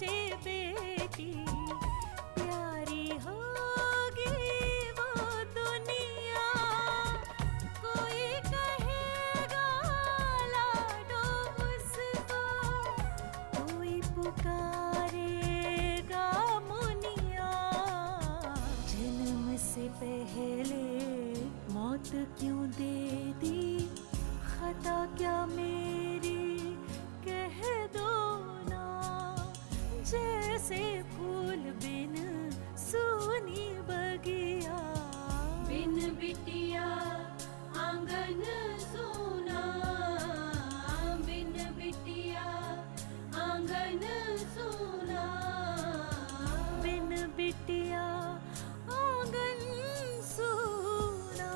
बच्चे बेटी, प्यारी होगी वो दुनिया। कोई कहेगा लाडो उसको, कोई पुकारेगा मुनिया। जन्म से पहले मौत क्यों दे दी, खता क्या मेरी कह दो ना। जैसे फूल बिन सूनी बगिया, बिन बिटिया आंगन सूना, बिन बिटिया आंगन सूना, बिन बिटिया आंगन सूना।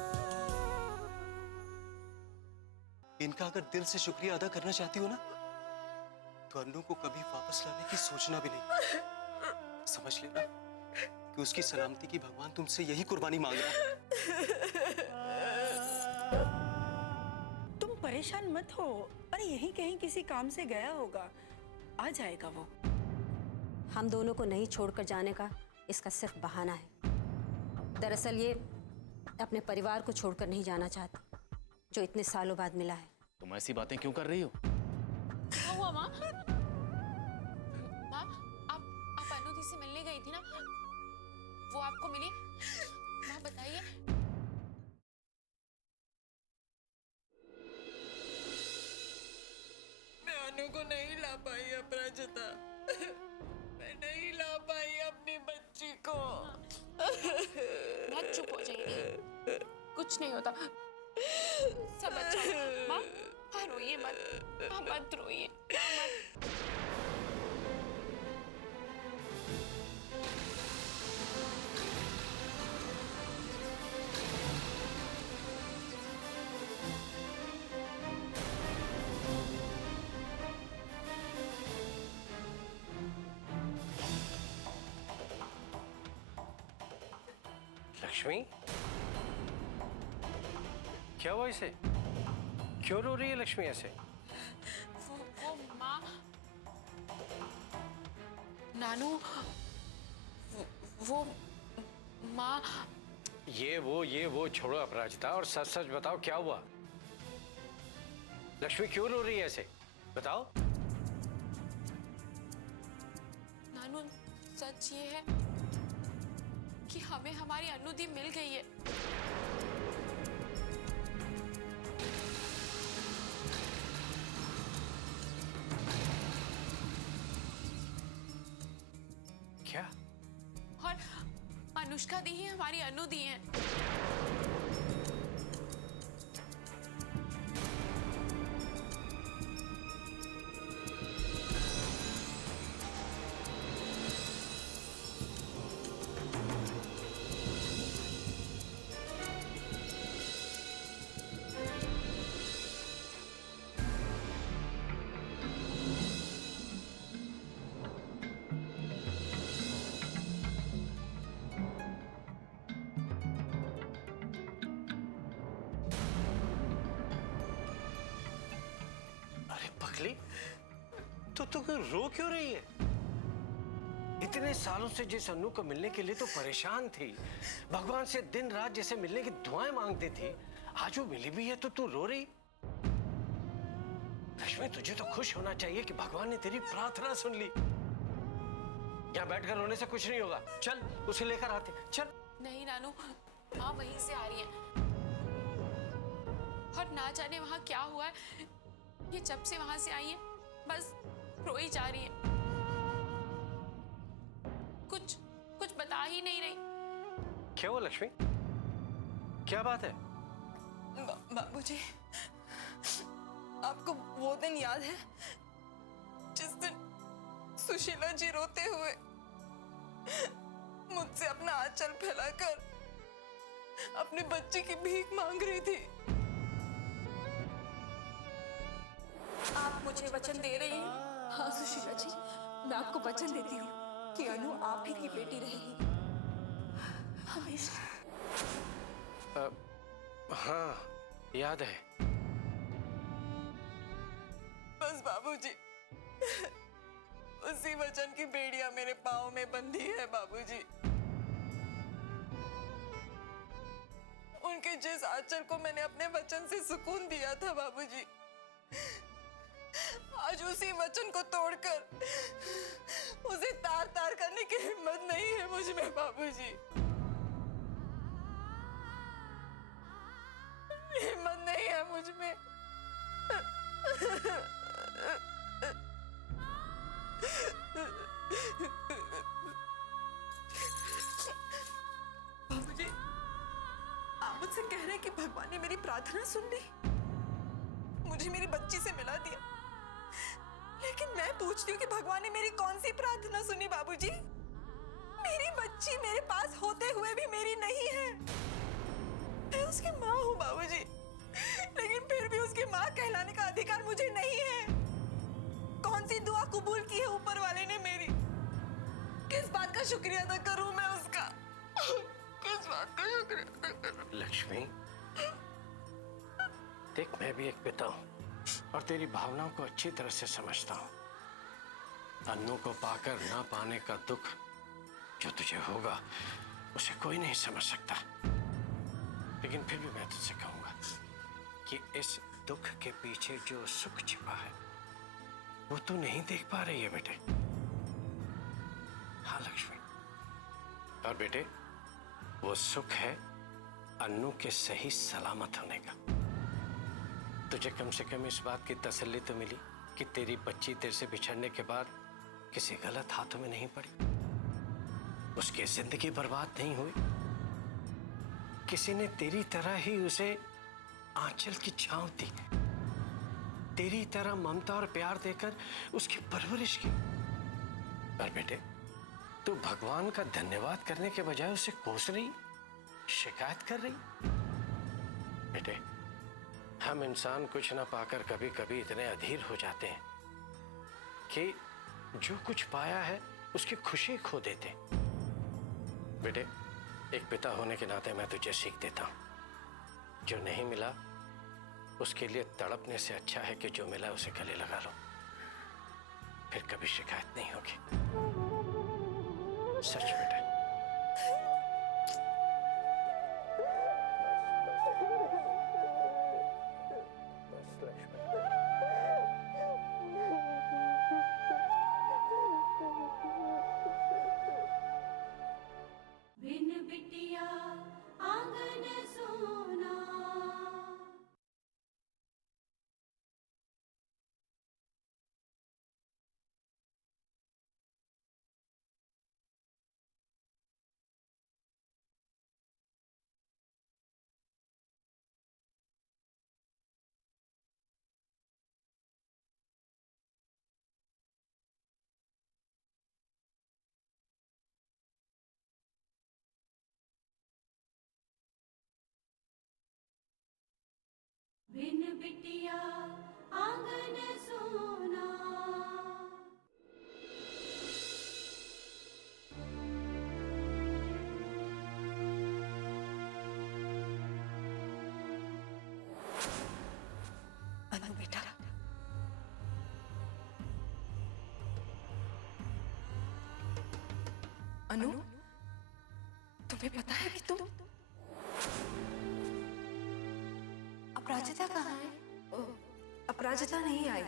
इनका अगर दिल से शुक्रिया अदा करना चाहती हो ना, तो अन्नू को कभी वापस लाने की सोचना भी नहीं। समझ लेना कि उसकी सलामती की भगवान तुमसे यही कुर्बानी मांग रहा है। तुम परेशान मत हो। अरे यहीं कहीं किसी काम से गया होगा, आ जाएगा वो। हम दोनों को नहीं छोड़कर जाने का इसका सिर्फ बहाना है। दरअसल ये अपने परिवार को छोड़कर नहीं जाना चाहती, जो इतने सालों बाद मिला है। तुम ऐसी बातें क्यों कर रही हो? क्या हुआ माँ? माँ, आप अनुदी से मिलने गई थी ना, वो आपको मिली? माँ बताइए। मैं अनु को नहीं ला पाई अपराजिता, मैं नहीं ला पाई अपनी बच्ची को। माँ चुप हो जाइए, कुछ नहीं होता, सब अच्छा होगा। माँ रोइए मत, माँ मत रोइए, मत। लक्ष्मी, क्या हुआ इसे? क्यों रो रही है लक्ष्मी ऐसे? वो माँ, नानू, वो माँ। ये वो छोड़ो अपराजिता, और सच सच बताओ क्या हुआ? लक्ष्मी क्यों रो रही है ऐसे? बताओ। नानू, सच ये है कि हमें हमारी अनुदी मिल गई है। क्या? और अनुष्का दी ही हमारी अनु दी है। तो तू रो क्यों रही है? इतने सालों से जिस अन्नू को मिलने के लिए तो परेशान थी, भगवान से दिन रात जैसे मिलने की दुआएं मांगती थी, आज वो मिली भी है तो तू रो रही? लक्ष्मी, तुझे तो खुश होना चाहिए कि भगवान ने तेरी प्रार्थना सुन ली। यहाँ बैठकर रोने से कुछ नहीं होगा, चल उसे लेकर आते, चल। नहीं नानू, माँ वहीं से आ रही है और ना जाने वहां क्या हुआ है, ये जब से वहां से आई है बस रोई जा रही है, कुछ बता ही नहीं रही। क्या हुआ लक्ष्मी, क्या बात है? बाबूजी, आपको वो दिन याद है जिस दिन सुशीला जी रोते हुए मुझसे अपना आंचल फैलाकर अपने बच्चे की भीख मांग रही थी? आप मुझे वचन दे रही हैं? हाँ सुशीला जी, मैं आपको वचन देती हूँ कि अनु आप ही की बेटी रहेगी हमेशा। हाँ याद है। बस बाबूजी, उसी वचन की बेड़ियां मेरे पाँव में बंधी है बाबूजी। उनके जिस आंचल को मैंने अपने वचन से सुकून दिया था बाबूजी, आज उसी वचन को तोड़कर उसे तार तार करने की हिम्मत नहीं है मुझ में बाबूजी। हिम्मत नहीं है मुझ में। बाबूजी, आप मुझसे कह रहे हैं कि भगवान ने मेरी प्रार्थना सुन ली, मुझे मेरी बच्ची से मिला दिया। लेकिन मैं पूछती हूँ कि भगवान ने मेरी कौन सी प्रार्थना सुनी बाबूजी? मेरी बच्ची मेरे पास होते हुए भी मेरी नहीं है। मैं उसकी माँ हूँ बाबूजी, लेकिन फिर भी उसकी माँ कहलाने का अधिकार मुझे नहीं है। कौन सी दुआ कबूल की है ऊपर वाले ने मेरी? किस बात का शुक्रिया अदा करूँ मैं उसका? किस बात का शुक्रिया अदा करूँ? लक्ष्मी, देख, मैं भी एक पिता हूँ और तेरी भावनाओं को अच्छी तरह से समझता हूँ। अन्नू को पाकर ना पाने का दुख जो तुझे होगा उसे कोई नहीं समझ सकता। लेकिन फिर भी मैं तुझसे कहूंगा कि इस दुख के पीछे जो सुख छिपा है वो तू नहीं देख पा रही है बेटे। हाँ लक्ष्मी, और बेटे वो सुख है अन्नू के सही सलामत होने का। तुझे कम से कम इस बात की तसल्ली तो मिली कि तेरी बच्ची तेरे से बिछड़ने के बाद किसी गलत हाथों में नहीं पड़ी, उसकी जिंदगी बर्बाद नहीं हुई, किसी ने तेरी तरह ही उसे आंचल की छांव दी, तेरी तरह ममता और प्यार देकर उसकी परवरिश की। पर बेटे, तू भगवान का धन्यवाद करने के बजाय उसे कोस रही, शिकायत कर रही। बेटे, हम इंसान कुछ ना पाकर कभी कभी इतने अधीर हो जाते हैं कि जो कुछ पाया है उसकी खुशी खो देते। बेटे, एक पिता होने के नाते मैं तुझे सीख देता हूं, जो नहीं मिला उसके लिए तड़पने से अच्छा है कि जो मिला उसे गले लगा लो, फिर कभी शिकायत नहीं होगी। सच बेटा। बिन बिटिया आंगन सोना। बिन बिटिया आंगन सोना। अनु बेटा, अनु, तुम्हें पता है कि तुम अपराजिता कहाँ है? अपराजिता नहीं आई।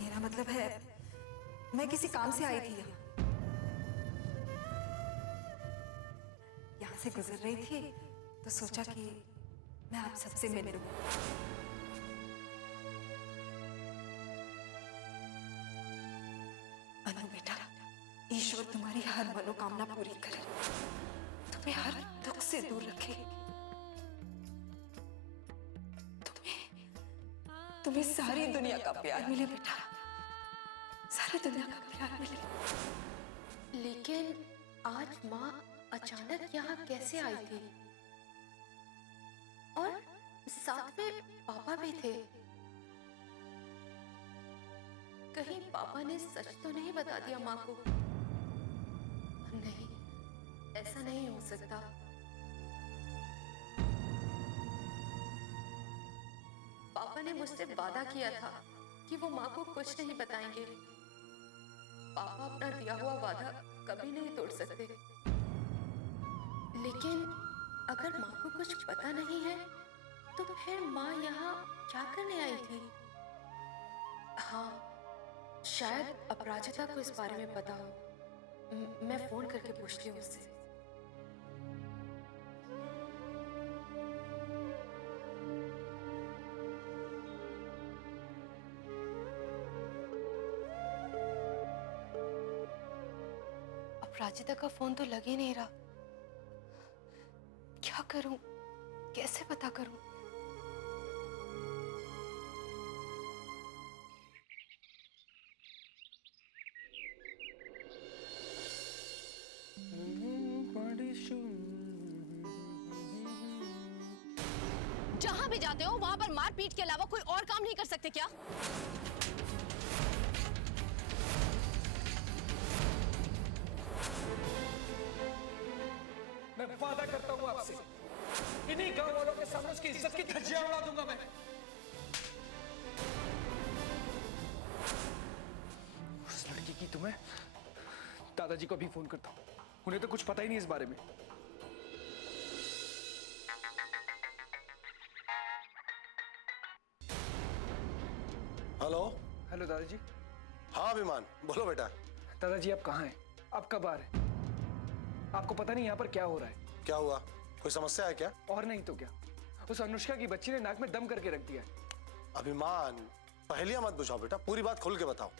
मेरा मतलब है मैं किसी काम से आई थी यहाँ से गुजर रही थी तो सोचा कि मैं आप सबसे मिल लूं। अनु बेटा, ईश्वर तुम्हारी हर मनोकामना पूरी करे, तुम्हें हर दुख से दूर रखे, तुम्हें सारी दुनिया का प्यार मिले बेटा, सारी दुनिया का प्यार मिले। लेकिन आज माँ अचानक यहाँ कैसे आई थी? और साथ में पापा भी थे। कहीं पापा ने सच तो नहीं बता दिया माँ को? नहीं, ऐसा नहीं हो सकता। पापा ने मुझसे वादा किया था कि वो माँ को कुछ नहीं बताएंगे। पापा अपना दिया हुआ वादा कभी नहीं तोड़ सकते। लेकिन अगर माँ को कुछ पता नहीं है तो फिर माँ यहाँ क्या करने आई थी? हाँ, शायद अपराजिता को इस बारे में पता हो। मैं फोन करके पूछती हूँ उससे। अपराजिता का फोन तो लग ही नहीं रहा। क्या करूं? कैसे पता करूं? जहां भी जाते हो वहां पर मारपीट के अलावा कोई और काम नहीं कर सकते क्या? मैं वादा करता हूँ आपसे, इन्हीं गांव वालों के सामने उसकी इज्जत की धज्जियां उड़ा दूंगा मैं। उस लड़की की तुम्हें दादाजी को अभी फोन करता हूँ, उन्हें तो कुछ पता ही नहीं इस बारे में। हेलो। हेलो दादाजी। हाँ अभिमान, बोलो बेटा। दादाजी आप कहाँ हैं? आप कब आ रहे हैं? आपको पता नहीं यहाँ पर क्या हो रहा है? क्या हुआ? कोई समस्या है क्या? और नहीं तो क्या, उस अनुष्का की बच्ची ने नाक में दम करके रख दिया है। अभिमान, पहेलियां मत बुझाओ बेटा, पूरी बात खुल के बताओ।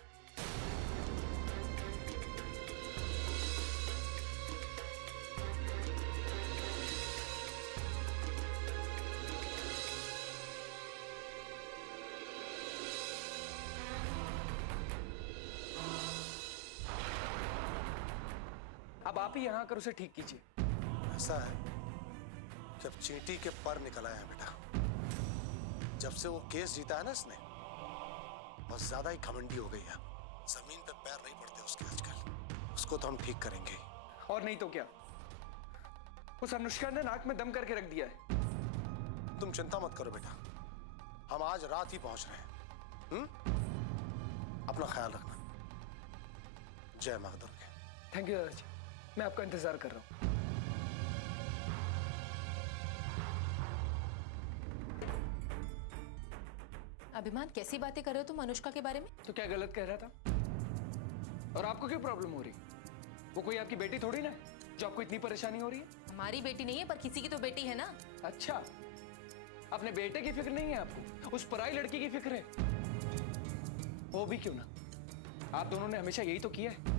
अब आप ही यहाँ आकर उसे ठीक कीजिए। ऐसा है कि अब चींटी के पर निकल आए हैं बेटा। जब से वो केस जीता है ना इसने, बहुत ज्यादा ही घमंडी हो गई है। जमीन पे पैर नहीं पड़ते उसके आजकल। उसको तो हम ठीक करेंगे। और नहीं तो क्या, उस अनुष्का ने नाक में दम करके रख दिया है। तुम चिंता मत करो बेटा, हम आज रात ही पहुंच रहे हैं। अपना ख्याल रखना। जय मां दुर्गे। थैंक यू दादाजी, मैं आपका इंतजार कर रहा हूँ। अभिमान, कैसी बातें कर रहे हो तुम अनुष्का के बारे में? तो क्या गलत कह रहा था? और आपको क्यों प्रॉब्लम हो रही? वो कोई आपकी बेटी थोड़ी ना है जो आपको इतनी परेशानी हो रही है। हमारी बेटी नहीं है पर किसी की तो बेटी है ना। अच्छा, अपने बेटे की फिक्र नहीं है आपको, उस पराई लड़की की फिक्र है। वो भी क्यों ना, आप दोनों ने हमेशा यही तो किया है।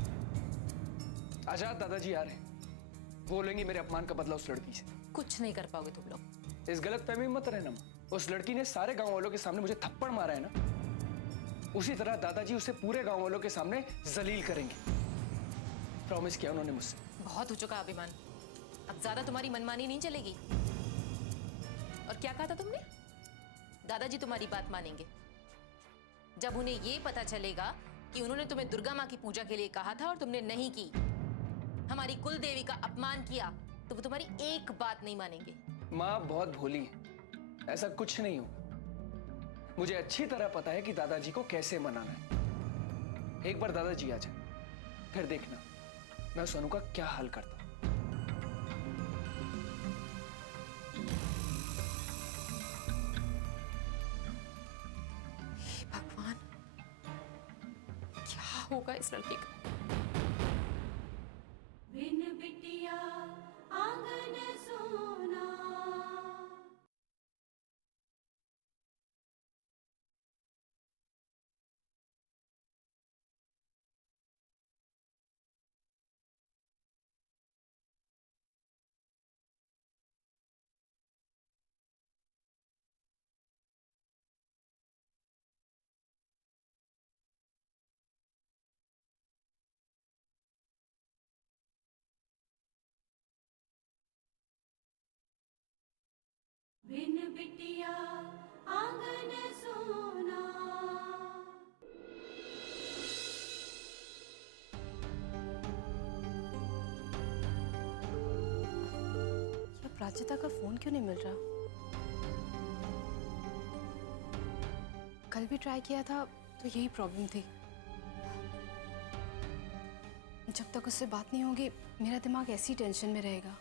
आजाद दादाजी आ रहे हैं, वो लेंगे मेरे अपमान का बदला उस लड़की से। कुछ नहीं कर पाओगे तुम लोग। इस गलत फहमी में मत रहना। उस लड़की ने सारे गांव वालों के सामने मुझे थप्पड़ मारा है ना, उसी तरह दादाजी उसे पूरे गांव वालों के सामने जलील करेंगे। प्रॉमिस किया उन्होंने मुझसे। बहुत हो चुका अभिमान, अब ज्यादा तुम्हारी मनमानी नहीं चलेगी। और क्या कहा था तुमने? दादाजी तुम्हारी बात मानेंगे जब उन्हें ये पता चलेगा कि उन्होंने तुम्हें दुर्गा माँ की पूजा के लिए कहा था और तुमने नहीं की, हमारी कुल देवी का अपमान किया, तो वो तुम्हारी एक बात नहीं मानेंगे। माँ बहुत भोली है, ऐसा कुछ नहीं होगा। मुझे अच्छी तरह पता है कि दादाजी को कैसे मनाना है। एक बार दादाजी आ जाए, फिर देखना मैं उस अनु का क्या हाल करता हूं। हे भगवान, क्या होगा इस लड़के का? बिन बिटिया आंगन सोना। बिन बिटिया आंगन सोना। ये प्राचिता का फोन क्यों नहीं मिल रहा? कल भी ट्राई किया था तो यही प्रॉब्लम थी। जब तक उससे बात नहीं होगी मेरा दिमाग ऐसी टेंशन में रहेगा।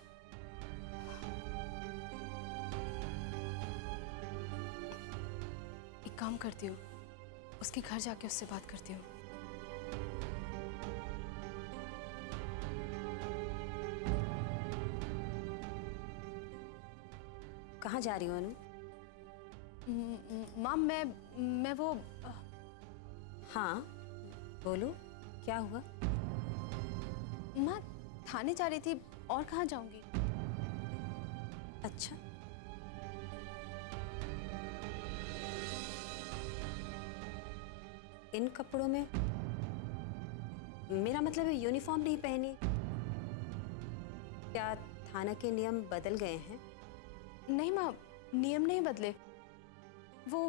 एक काम करती हूँ, उसके घर जाके उससे बात करती हूँ। कहाँ जा रही हो अनु? माम मैं वो हाँ बोलो, क्या हुआ? माँ थाने जा रही थी, और कहाँ जाऊंगी? अच्छा, इन कपड़ों में? मेरा मतलब है यूनिफॉर्म नहीं पहनी? क्या थाना के नियम बदल गए हैं? नहीं माँ, नियम नहीं बदले। वो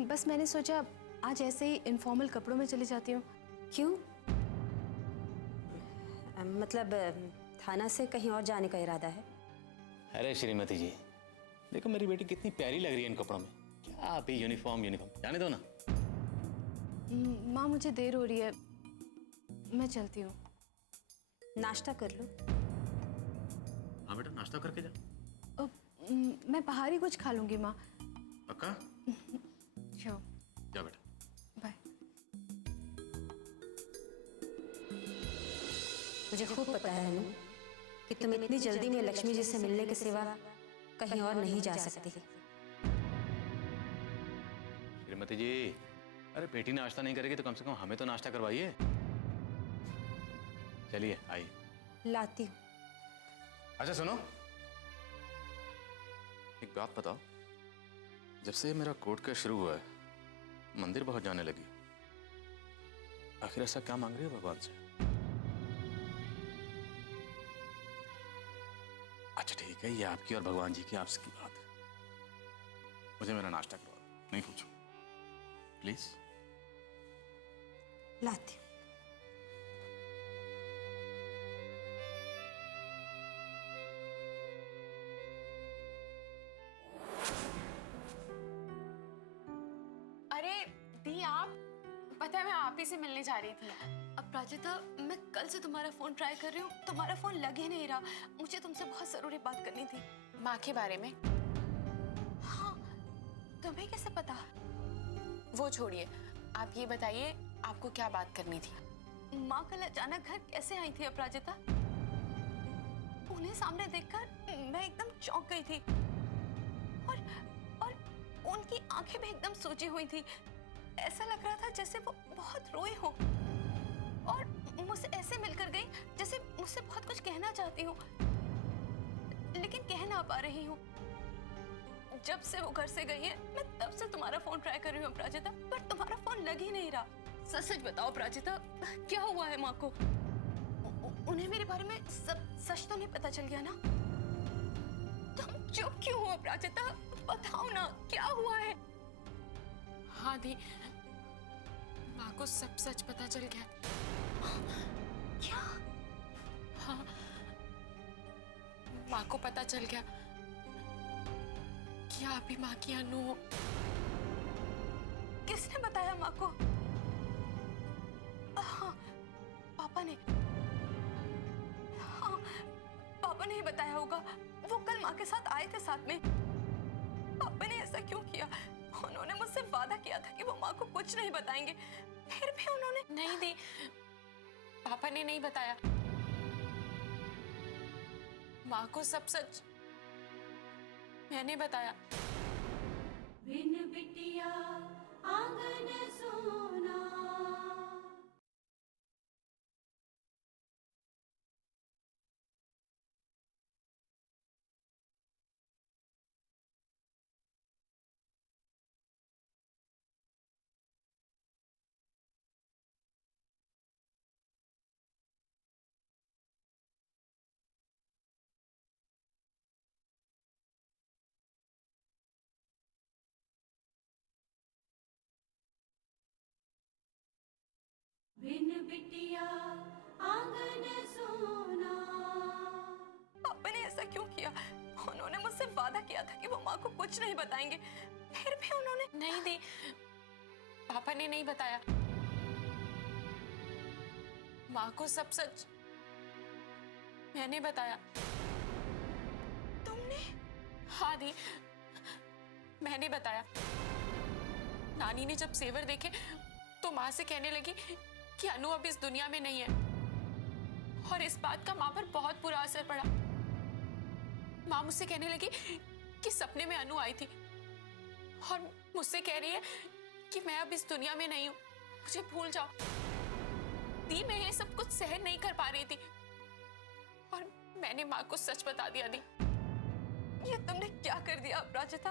बस मैंने सोचा आज ऐसे ही इनफॉर्मल कपड़ों में चली जाती हूँ। क्यों? मतलब थाना से कहीं और जाने का इरादा है? अरे श्रीमती जी, देखो मेरी बेटी कितनी प्यारी लग रही है इन कपड़ों में। क्या आप ही यूनिफॉर्म जाने दो ना। माँ मुझे देर हो रही है, मैं चलती हूँ। नाश्ता कर लो। हाँ बेटा, नाश्ता करके जा। मैं बाहर ही कुछ खा लूंगी माँ। पक्का? श्योर। जा बेटा। बाय। मुझे खूब पता है अनु कि तुम इतनी जल्दी में लक्ष्मी जी से मिलने के सिवा कहीं और नहीं जा सकती। श्रीमती जी, अरे बेटी नाश्ता नहीं करेगी तो कम से कम हमें तो नाश्ता करवाइए। चलिए आइए। लाती हूँ। अच्छा सुनो, एक बात बताओ, जब से मेरा कोर्ट केस शुरू हुआ है मंदिर बहुत जाने लगी, आखिर ऐसा क्या मांग रही है भगवान से? अच्छा ठीक है, ये आपकी और भगवान जी की आपसे की बात है। मुझे मेरा नाश्ता करवा दो, नहीं पूछो प्लीज। लाती हूँ। अरे दी, आप पता है मैं आप ही से मिलने जा रही थी। अपराजिता, मैं कल से तुम्हारा फोन ट्राई कर रही हूँ, तुम्हारा फोन लग ही नहीं रहा। मुझे तुमसे बहुत जरूरी बात करनी थी। माँ के बारे में? हाँ, तुम्हें कैसे पता? वो छोड़िए, आप ये बताइए आपको क्या बात करनी थी? माँ कल अचानक घर कैसे आई थी अपराजिता? उन्हें सामने देखकर मैं एकदम चौंक गई थी और उनकी आंखें भी एकदम सूजी हुई थी। ऐसा लग रहा था जैसे वो बहुत रोई हो और मुझसे ऐसे मिलकर गई जैसे मुझसे बहुत कुछ कहना चाहती हूँ, लेकिन कह ना पा रही हूँ। जब से वो घर से गई है मैं तब से तुम्हारा फोन ट्राई कर रही हूँ अपराजिता, पर तुम्हारा फोन लग ही नहीं रहा। सच सच बताओ अपराजिता, क्या हुआ है माँ को? उन्हें मेरे बारे में सब सच तो नहीं पता चल गया ना? तुम चुप क्यों हो अपराजिता? बताओ ना क्या हुआ है? हाँ दी, माँ को सब सच पता चल गया। क्या? हाँ, माँ को पता चल गया कि आप ही माँ की अनु हो। किसने बताया माँ को? हाँ, पापा ने। हाँ, पापा ने ही बताया होगा। वो कल माँ के साथ आए थे साथ में। पापा ने ऐसा क्यों किया? उन्होंने मुझसे वादा किया था कि वो माँ को कुछ नहीं बताएंगे, फिर भी उन्होंने। नहीं दी, पापा ने नहीं बताया। माँ को सब सच मैंने बताया। बिन बिटिया आंगन सोना। बिन बिटिया आंगन सोना। पापा ने ऐसा क्यों किया? उन्होंने मुझसे वादा किया था कि वो माँ को कुछ नहीं बताएंगे, फिर भी उन्होंने। नहीं दी, पापा ने नहीं बताया। माँ को सब सच मैंने बताया। तुमने? हाँ दी, मैंने बताया। नानी ने जब सेवर देखे तो माँ से कहने लगी कि अनु अब इस दुनिया में नहीं है, और इस बात का माँ पर बहुत बुरा असर पड़ा। माँ मुझसे कहने लगी कि सपने में अनु आई थी, और मुझसे कह रही है कि मैं अब इस दुनिया में नहीं हूं, मुझे भूल जाओ। दी, मैं ये सब कुछ सहन नहीं कर पा रही थी और मैंने माँ को सच बता दिया। दी, ये तुमने क्या कर दिया अपराजिता?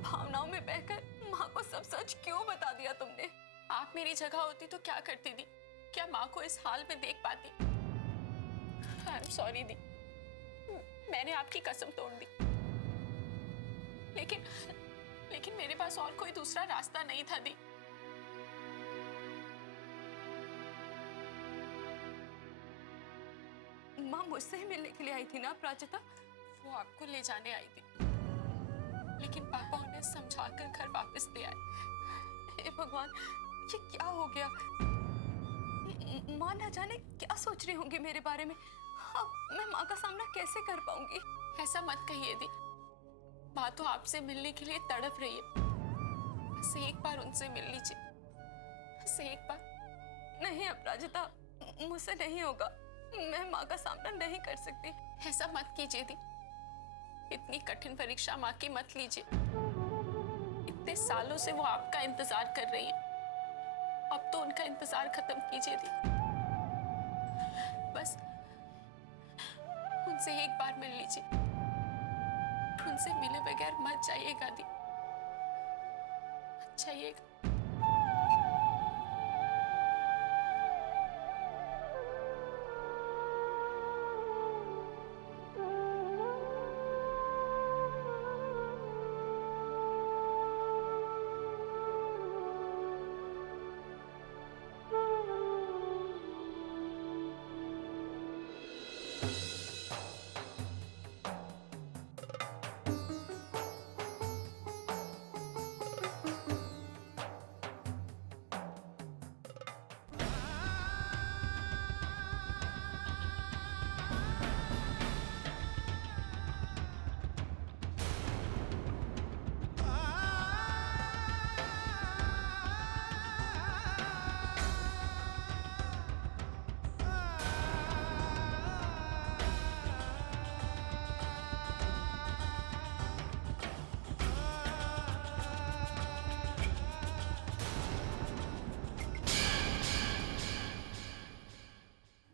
भावनाओं में बहकर माँ को सब सच क्यों बता दिया तुमने? आप मेरी जगह होती तो क्या करती दी? क्या माँ को इस हाल में देख पाती? आई एम सॉरी दी, मैंने आपकी कसम तोड़ दी। लेकिन मेरे पास और कोई दूसरा रास्ता नहीं था दी। माँ मुझसे ही मिलने के लिए आई थी ना अपराजिता? वो आपको ले जाने आई थी, लेकिन पापा उन्हें समझाकर घर वापस ले आए। हे भगवान, ये क्या हो गया? माँ न जाने क्या सोच रही होंगी मेरे बारे में। अब मैं माँ का सामना कैसे कर पाऊंगी? ऐसा मत कहिए दी, माँ तो आपसे मिलने के लिए तड़प रही है। बस एक बार उनसे मिल लीजिए, बस एक बार। नहीं अपराजिता, मुझसे नहीं होगा। मैं माँ का सामना नहीं कर सकती। ऐसा मत कीजिए दी, इतनी कठिन परीक्षा माँ की मत लीजिए। इतने सालों से वो आपका इंतजार कर रही है, अब तो उनका इंतजार खत्म कीजिए दी। बस उनसे एक बार मिल लीजिए, उनसे मिले बगैर मत जाइएगा दी, मत जाइएगा।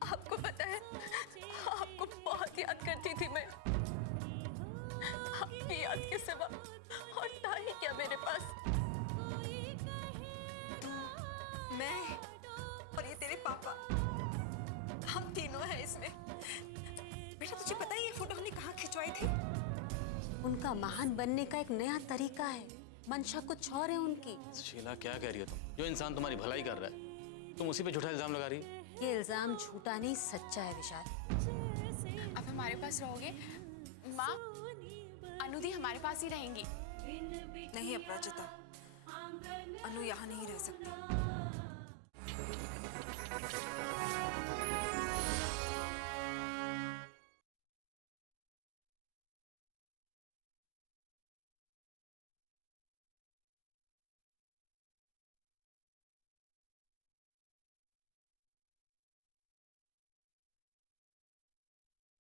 आपको पता है, आपको बहुत याद करती थी मैं। आपकी याद के सिवा और था ही क्या मेरे पास? मैं और ये तेरे पापा, हम तीनों हैं इसमें। बेटा तुझे पता है ये फोटो हमने कहाँ खिंचवाई थी? उनका महान बनने का एक नया तरीका है, मंशा कुछ और है उनकी। शीला क्या कह रही हो तुम? जो इंसान तुम्हारी भलाई कर रहा है तुम उसी पे झूठा इल्जाम लगा रही है। ये इल्जाम झूठा नहीं सच्चा है विशाल। अब हमारे पास रहोगे? माँ, अनुदी हमारे पास ही रहेंगी। नहीं अपराजिता,